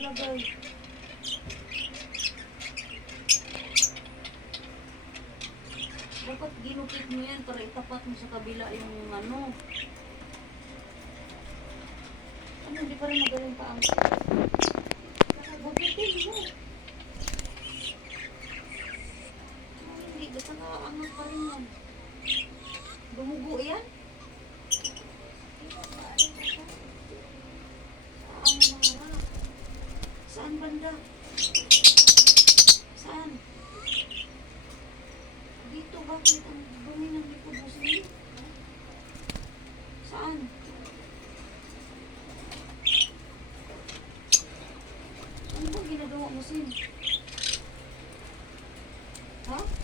Nakalagay. Dapat ginupit mo yan para itapat mo sa kabila yung ano. Ano, hindi pa rin magaling pa ang gupitin mo. Hindi, basta nakaangat pa rin yan. Dumugo yan? Saan mga? Saan banda? Saan? Dito, bakit ang dumi ng likod mo sa'yo? Saan? Ano ba ginagawa mo, Sim? Ha?